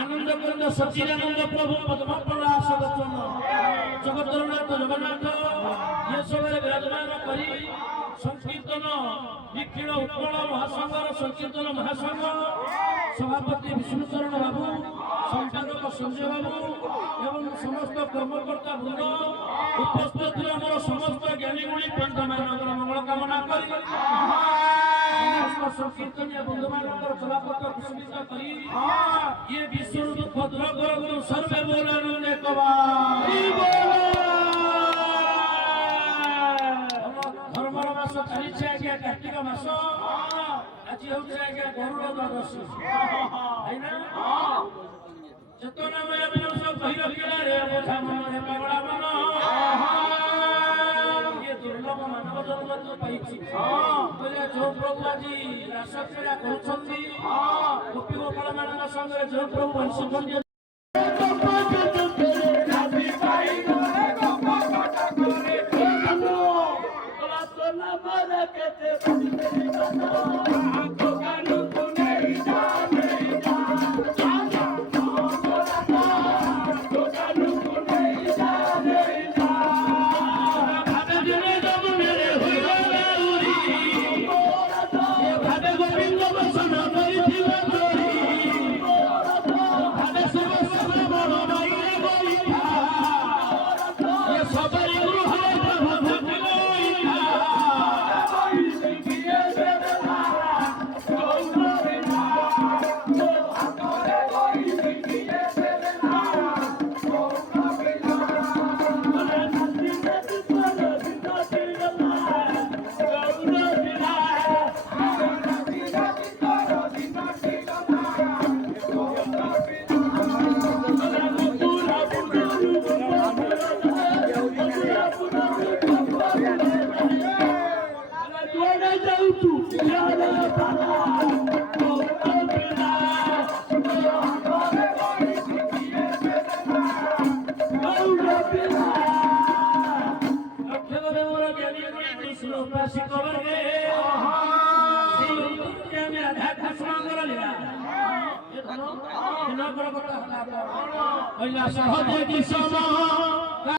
आनंद कंद सच्चिदानंद प्रभु पद्मपल्ला सदन जगतनाथ जगन्नाथ ये सब विराजमान करी संकीर्तन निखिल उत्कल महासंघर संकीर्तन महासंघ सभापति विष्णुचरण बाबू संपादक संजय बाबू एवं समस्त कर्मकर्ता वृंद उपस्थित आम समस्त ज्ञानीगुणी पंथ मान मंगल कामना कर संकीर्तन बंधु मान चलापथ पुष्पित कर ये विश्व दुख दूर कर सर्वे बोल धर्मर मास चली आज्ञा कार्तिक मास आज हूँ आज्ञा गरुड़ द्वादश चेतनामय पुरुष कही रखिले बोझा मन पगड़ा मन ये दुर्लभ मानव जन्म तो पाई जो प्रभु आज रासक्रीड़ा कर गोपी गोपाल मान संगे जो प्रभु वंश सहज